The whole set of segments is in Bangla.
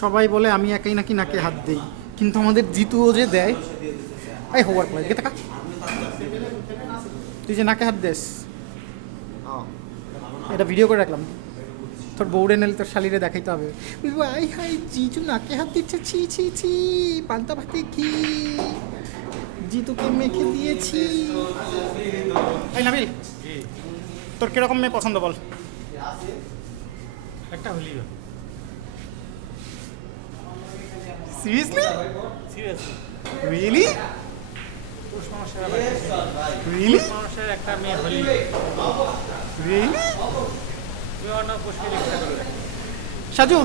সবাই বলে আমি একাই নাকি নাকে হাত দিই, কিন্তু আমাদের জিতুও যে দেয়। এই হওয়ার পরে দিকে টাকা, তুই যে নাকে হাত দেস, এটা ভিডিও করে রাখলাম, তোর বউরে নালে তোর শালিরে দেখাইতে হবে। আই হাই জিজু নাকে হাত দিচ্ছে, ছি ছি ছি, পান্তা ভাতে কি জিতুকে মেখে দিয়েছি। এই নাবিল, তোর কিরকম মেয়ে পছন্দ বল? একটা হলি সিরিয়াসলি? Seriously really? পুরুষ মানুষের রিয়েলি? মানুষের একটা মেয়ে হলি রিয়েলি? তুই অন্য পুষ্পের ইচ্ছা করবে। সাজু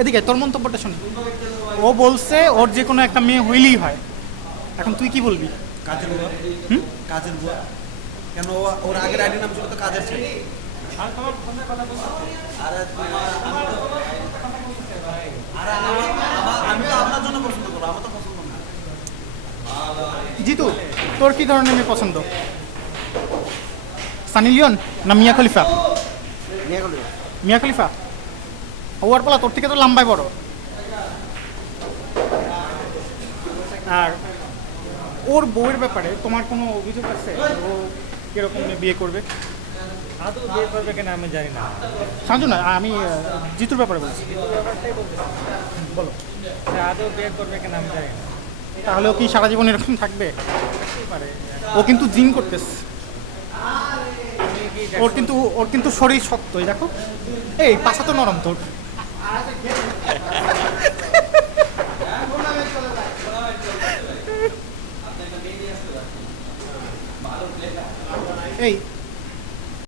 এদিকে তোর মন্তব্যটা শুনি। ও বলছে ওর যে কোনো একটা মেয়ে হইলেই হয়, এখন তুই কি বলবি? কাজের বুয়া। হুম? কাজের বুয়া কেন? ওর আগের আইডি নাম ছিল তো কাজের ছেলে। আর তোমার ফোনের কথা বলছো? আরে আমি তো আপনার জন্য পছন্দ করবো, আমার তো পছন্দ না। জিতু তোর কি ধরনের মেয়ে পছন্দ? সানি লিওন না মিয়া খলিফা? মিয়া খলিফা হওয়ার পালা, তোর থেকে তো লম্বাই বড়। আর ওর বউয়ের ব্যাপারে তোমার কোনো অভিযোগ আছে? ও কিরকম মেয়ে বিয়ে করবে? আদৌ বিয়ে করবে কিনা আমি জানি না। সাজু না, আমি জিতুর ব্যাপারে বলছি। কিন্তু ব্যাপারটাই বলতেছি, বলো। সে আদৌ বিয়ে করবে কিনা আমি জানি না। তাহলে ও কি সারা জীবন এরকম থাকবে? থাকতেই পারে। ও কিন্তু জিম করতেছে, তুমি কি ওর কিন্তু শরীর শক্ত, এই দেখো, এই পাশা তো নরম তোর। এই